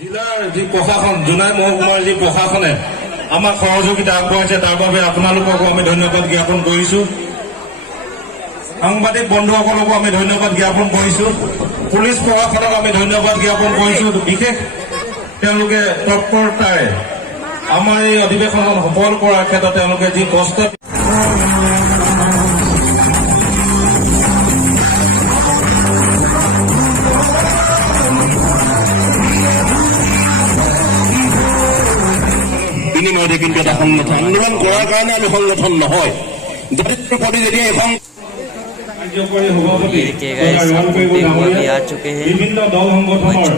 জিলাৰ যি প্ৰশাসন জোনাই মহকুমাৰ যি প্ৰশাসনে আমাক সহযোগিতা আগবঢ়াইছে তাৰ বাবে আপোনালোককো আমি ধন্যবাদ জ্ঞাপন কৰিছো। সাংবাদিক বন্ধুসকলকো আমি ধন্যবাদ জ্ঞাপন কৰিছো। পুলিচ প্ৰশাসনক আমি ধন্যবাদ জ্ঞাপন কৰিছো। বিশেষ তেওঁলোকে তৎপৰতাৰে আমাৰ এই অধিৱেশনখন সফল কৰাৰ ক্ষেত্ৰত তেওঁলোকে যি কষ্ট বিনিময়তে কিন্তু এটা সংগঠন আন্দোলন কৰাৰ কাৰণে আমি সংগঠন নহয়। যদি এখন বিভিন্ন দল সংগঠনৰ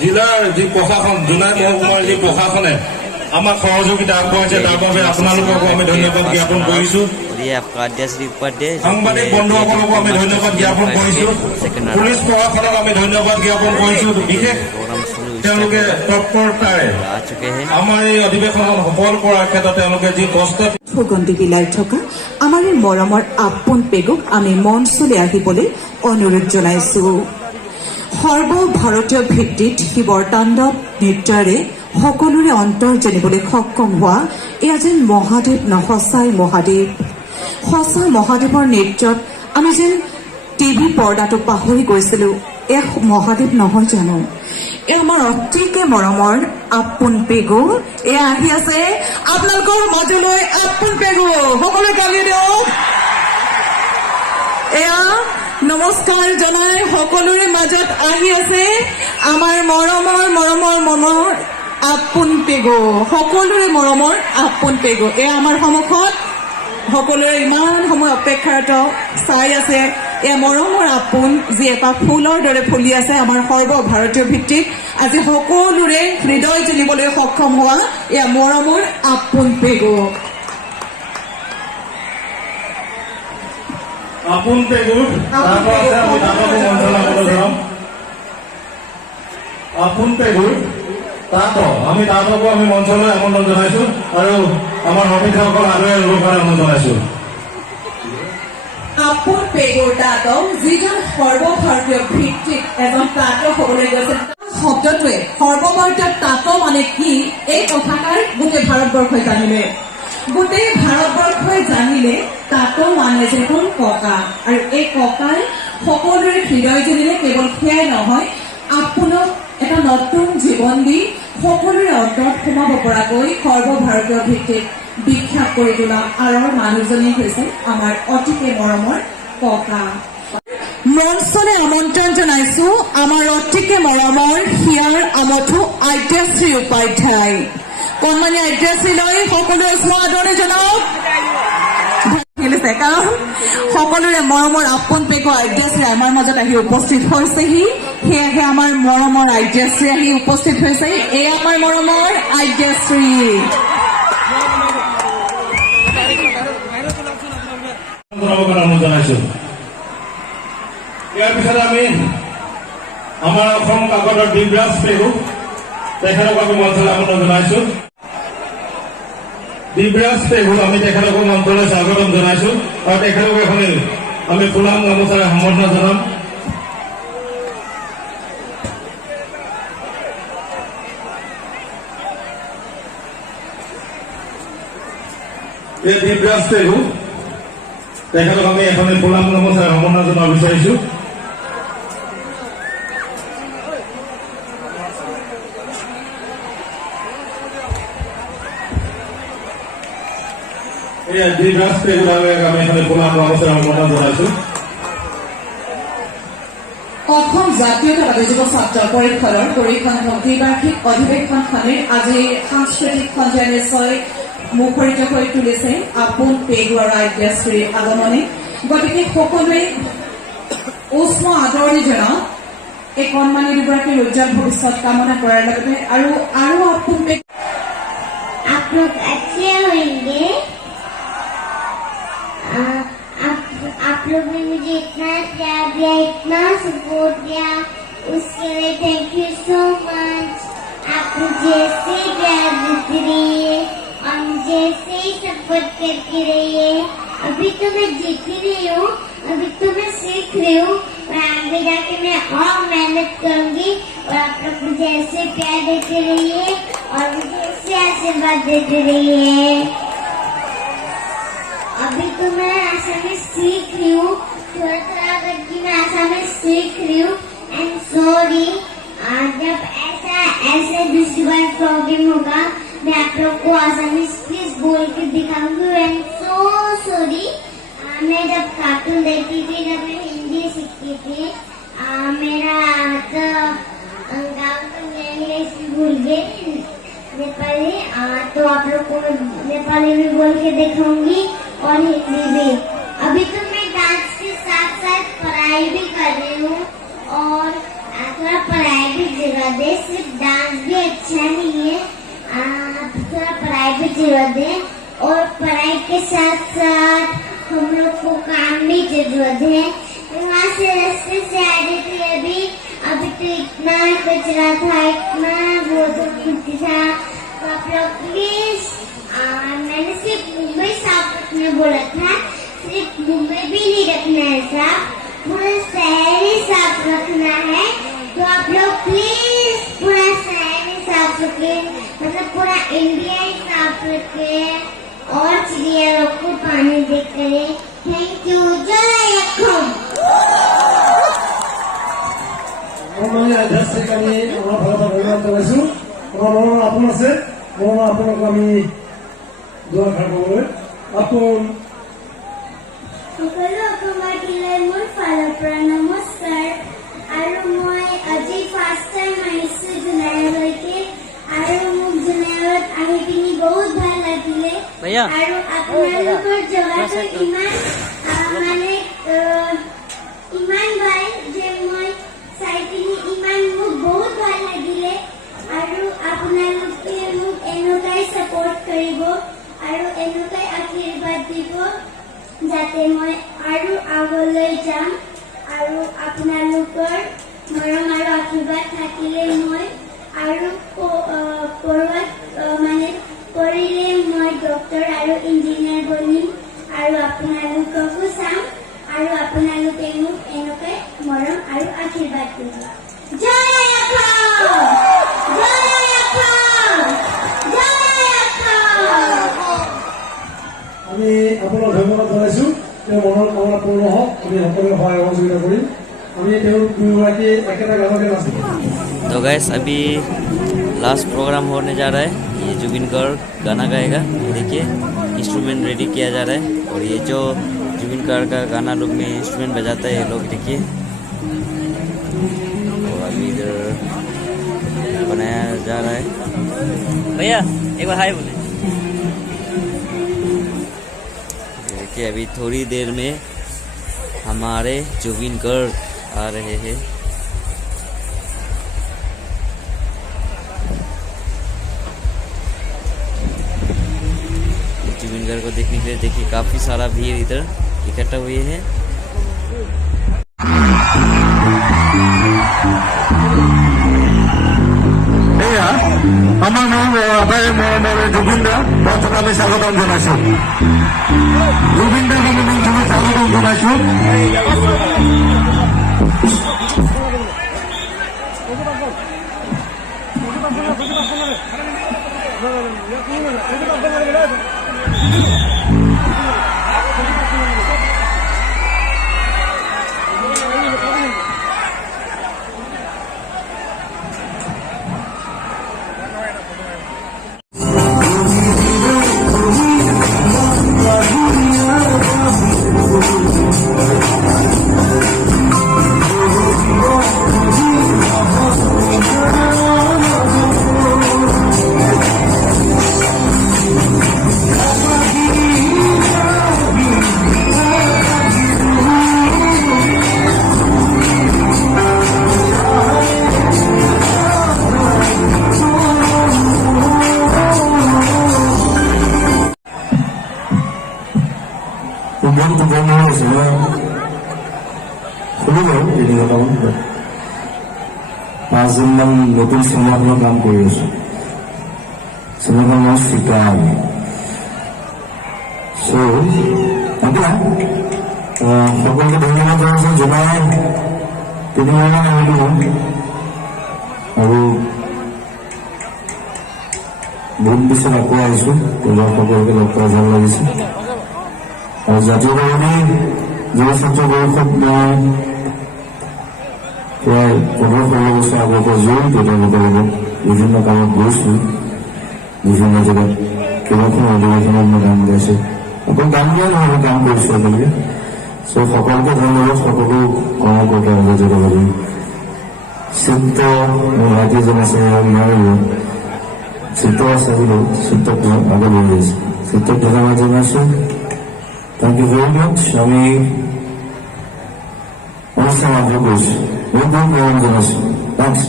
জিলাৰ যি প্ৰশাসন জোনাই মহকুমাৰ যি প্ৰশাসনে আমাক সহযোগিতা আগবঢ়াইছে তাৰ বাবে আপোনালোককো আমি ধন্যবাদ জ্ঞাপন কৰিছো। আদ্যাশ্ৰী উপাধ্যায় সাংবাদিক বন্ধুসকলকো আমি ধন্যবাদ জ্ঞাপন কৰিছো। পুলিচ প্ৰশাসনক আমি ধন্যবাদ জ্ঞাপন কৰিছো। বিশেষ তেওঁলোকে তৎপৰতাৰে আমাৰ এই অধিৱেশনখন সফল কৰাৰ ক্ষেত্ৰত তেওঁলোকে যি কষ্ট সুগন্ধি বিলাই থকা আমাৰ এই মৰমৰ আপোন পেগুক আমি মঞ্চলৈ আহিবলৈ অনুৰোধ জনাইছো। সৰ্বভাৰতীয় ভিত্তিত শিৱৰ তাণ্ডৱ নৃত্যৰে সকলোৰে অন্তৰ জানিবলৈ সক্ষম হোৱা এয়া যেন মহাদেৱ সঁচাই মহাদেৱ। সঁচা মহাদেৱৰ নৃত্যত আমি যেন টিভি পৰ্দাটো পাহৰি গৈছিলো। এয়া মহাদেৱ নহয় জানো? এয়া আমাৰ অতিকে মৰমৰ আপোন পেগু। এয়া আহি আছে আপোনালোকৰ মাজলৈ আপোন পেগু। সকলোৱে গালি দিয়ক। এয়া নমস্কাৰ জনাই সকলোৰে মাজত আহি আছে আমাৰ মৰমৰ মৰমৰ মনৰ আপোন পেগু। সকলোৰে মৰমৰ আপোন পেগু। এয়া আমাৰ সন্মুখত সকলোৰে ইমান সময় অপেক্ষাৰত চাই আছে। এয়া মৰমৰ আপোন যি এপাহ ফুলৰ দৰে ফুলি আছে আমাৰ সৰ্বভাৰতীয় ভিত্তিত আজি সকলোৰে হৃদয় জিনিবলৈ সক্ষম হোৱা এয়া মৰমৰ আপোন পেগু। আপোন পেগু আপোন পেগুৰ তাত আমি তাতকো আমি মঞ্চলৈ আমন্ত্ৰণ জনাইছো আৰু আমাৰ অতিথিসকল আদৰে ল'ব কাৰণে আমন্ত্ৰণ জনাইছো। আপোন পেগুৰ তাঁতক যিজন সৰ্বভাৰতীয় ভিত্তিত এজন তাঁতক হ'বলৈ গৈছে। শব্দটোৱে সৰ্বভাৰতীয় তাঁত মানে কি এই কথাষাৰ গোটেই ভাৰতবৰ্ষই জানিলে। গোটেই ভাৰতবৰ্ষই জানিলে তাঁত মানে যেন ককা আৰু এই ককাই সকলোৰে হৃদয় জানিলে। কেৱল সেয়াই নহয়, আপোনাক এটা নতুন জীৱন দি সকলোৰে অন্তৰত সোমাব পৰাকৈ সৰ্বভাৰতীয় ভিত্তিত বিখ্যাত কৰি তোলা আঁৰৰ মানুহজনী হৈছে আমাৰ অতিকে মৰমৰ ককা। মঞ্চলৈ আমন্ত্ৰণ জনাইছো আমাৰ অতিকে মৰমৰ হিয়াৰ আমঠু আদ্যাশ্ৰী উপাধ্যায়। কণমানি আদ্যাশ্ৰীলৈ সকলোৱে স্নেহ আদৰণি জনাওক। কাৰণ সকলোৰে মৰমৰ আপোন পেগু আদ্যাশ্ৰী আমাৰ মাজত আহি উপস্থিত হৈছেহি। সেয়েহে আমাৰ মৰমৰ আদ্যাশ্ৰী আহি উপস্থিত হৈছে। এয়া আমাৰ মৰমৰ আদ্যাশ্ৰী। জনাইছো। ইয়াৰ পিছত আমি আমাৰ অসম কাকতৰ দিব্ৰাজ পেগু তেখেতক আমি মঞ্চলৈ আমন্ত্ৰণ জনাইছো। দিব্ৰাজ পেগু আমি তেখেতকো মঞ্চলৈ স্বাগতম জনাইছো আৰু তেখেতক এখনে আমি ফুলাম গামোচাৰে সম্বৰ্ধনা জনাম। এই দিব্ৰাজ পেগু তেখেতক আমি এখনে ফুলাম গামোচাৰে সম্বৰ্ধনা জনাব বিচাৰিছো। দিব্ৰাজ পেগু আমি এখনে ফুলাম গামোচাৰে সম্বৰ্ধনা জনাইছো। অসম জাতীয়তাবাদী যুৱ ছাত্ৰ পৰিষদৰ দ্বিবাৰ্ষিক অধিৱেশনখনে আজি সাংস্কৃতিক সন্ধিয়া নিশ্চয় মুখৰিত কৰি তুলিছে আপোন পেগু আৰু আদ্যাশ্ৰীৰ আগমনে। গতিকে সকলোৱে উষ্ম আদৰণি জনাওক এই কণমানি দুগৰাকীৰ উজ্জ্বল ভৱিষ্যত কামনা কৰাৰ লগতে আৰু আপোন পেগু आप लोग ने मुझे इतना प्यार दिया, इतना सपोर्ट दिया, उसके लिए थैंक यू सो मच। आप मुझे ऐसे प्यार देती रहिए और मुझे ऐसे ही सपोर्ट करती रहिए। अभी तो मैं जीती नहीं हूँ, अभी तो मैं सीख रही हूँ, मैं आगे जाके मैं और मेहनत करूंगी और आप लोग मुझे ऐसे प्यार देते रहिए और मुझे ऐसे आशीर्वाद देते रहिए। अभी तो मैं आसामी सीख रही हूँ, थोड़ा थोड़ा करके मैं आसामी सीख रही हूँ। एंड सॉरी, जब ऐसे दूसरी बार प्रॉब्लम होगा मैं आप लोग को आसामी प्लीज बोल के दिखाऊंगी। एंड सो सॉरी, मैं जब कार्टून देखती थी, जब मैं हिंदी सीखती थी, मेरा तो गाँव का इंग्लिश भूल गए, नेपाली, तो आप लोग को नेपाली में बोल के दिखाऊंगी और हिंदी भी। अभी तो मैं डांस के साथ साथ पढ़ाई भी कर रही हूँ और थोड़ा पढ़ाई भी जगह दे, सिर्फ डांस भी अच्छा नहीं है, थोड़ा पढ़ाई भी जगह दे और पढ़ाई के साथ साथ हम लोग को काम भी जरूरत है। वहाँ से रास्ते से आ रही थी अभी तो इतना कचरा था, इतना वो तो मिट्टी था। तो आप लोग प्लीज, मैंने सिर्फ मुंबई साफ रखने बोला था, सिर्फ मुंबई भी नहीं रखना है साफ, पूरा शहर ही साफ रखना है। तो आप लोग प्लीज पूरा शहर ही साफ रखें, मतलब पूरा इंडिया ही साफ रखे और चिड़िया लोग को पानी देते रहे। थैंक यू, जय अखम। मैं अध्यक्ष कमी भारत अभियान चलाइছো और आपन আছে आपनক আমি দোয়া খাবলৈ আপোন সকলো অসমবাসীলৈ মোৰ ফালৰ পৰা নমস্কাৰ। আৰু মই আজি ফাৰ্ষ্ট টাইম আহিছো জুনাইলৈকে আৰু মোক জুনাইত আহি পিনি বহুত ভাল লাগিলে আৰু আপোনালোকৰ জগাটো ইমান মানে ইমান ভাল যে মই চাই পিনি ইমান মোক বহুত ভাল লাগিলে আৰু আপোনালোকে মোক এনেকুৱাই সাপোৰ্ট কৰিব আৰু এনেকুৱাই আশীৰ্বাদ দিব যাতে মই আৰু আগলৈ যাম আৰু আপোনালোকৰ মৰম আৰু আশীৰ্বাদ থাকিলে মই আৰু পঢ়াত মানে পঢ়িলে মই ডক্টৰ আৰু ইঞ্জিনিয়াৰ বনিম আৰু আপোনালোককো চাম আৰু আপোনালোকে মোক এনেকৈ মৰম আৰু আশীৰ্বাদ দিব। জয় অসম! জয় অসম! জয় অসম! আমি আপোনাক ধন্যবাদ জনাইছো। তেওঁ মনৰ কামনা পূৰ্ণ হওক, আমি সকলোৱে সহায় সহযোগিতা কৰিম। আমি তেওঁ দুয়োগৰাকী একেটা গানকে নাচিম। तो गैस अभी लास्ट प्रोग्राम होने जा रहा है। ये जुबीन गर्ग गाना गाएगा, देखिए इंस्ट्रूमेंट रेडी किया जा रहा है और ये जो जुबीन गर्ग का गाना लोग में इंस्ट्रूमेंट बजाता है ये लोग देखिए। और अभी इधर बनाया जा रहा है। भैया एक बार हाय बोले। देखिए अभी थोड़ी देर में हमारे जुबीन गर्ग आ रहे हैं। जुबीन गर्ग को देखने के लिए देखिए काफी सारा भीड़ इधर इकट्ठा हुए हैं। আমার নাম জুবিন দা, বর্তমানে আমি স্বাগতম জানাইছো। জুবিন দা আমি স্বাগতম জানাইছো। পাঁচজনমান নতুন চিনেমাখনৰ কাম কৰি আছো। চিনেমাখন নাম চিকাৰী। সকলোকে ধন্যবাদ জনাইছো। জনাই তিনিমাহমান আহিলোঁ আৰু বহুত পিছত আকৌ আহিছোঁ। পৰিয়াল সকলোকে লগ পাই ভাল লাগিছে। আৰু জাতীয় কাৰণে যুৱ ছাত্ৰ বয়সত মই প্ৰায় 15-16 বছৰ আগৰ পৰা জড়িত তেওঁলোকৰ লগত বিভিন্ন কামত গৈছোঁ। বিভিন্ন জেগাত কেইবাখন অধিৱেশনত মই গান গাইছোঁ। অকল গান গাই নহয়, কাম কৰিছোঁ একেলগে। চ' সকলোকে ধন্যবাদ, সকলো কৰ্মকৰ্তা যোগাযোগ চিত্ৰ মোৰ ভাইটি এজন আছে, চিত্ৰ আছে বোলো, চিত্ৰক আগত লৈ আহিছে। চিত্ৰক ধন্যবাদ জনাইছোঁ। থেংক ইউ ভেৰি মাছ। আমি অনুষ্ঠান আৰম্ভ কৰিছোঁ। বহুত বহুত ধন্যবাদ জনাইছোঁ। থেংকছ।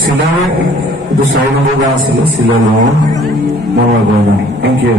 চিলাৰ এইটো 4 নম্বৰ গান আছিলে, চিলাৰ মই কৰা নাই। Thank U.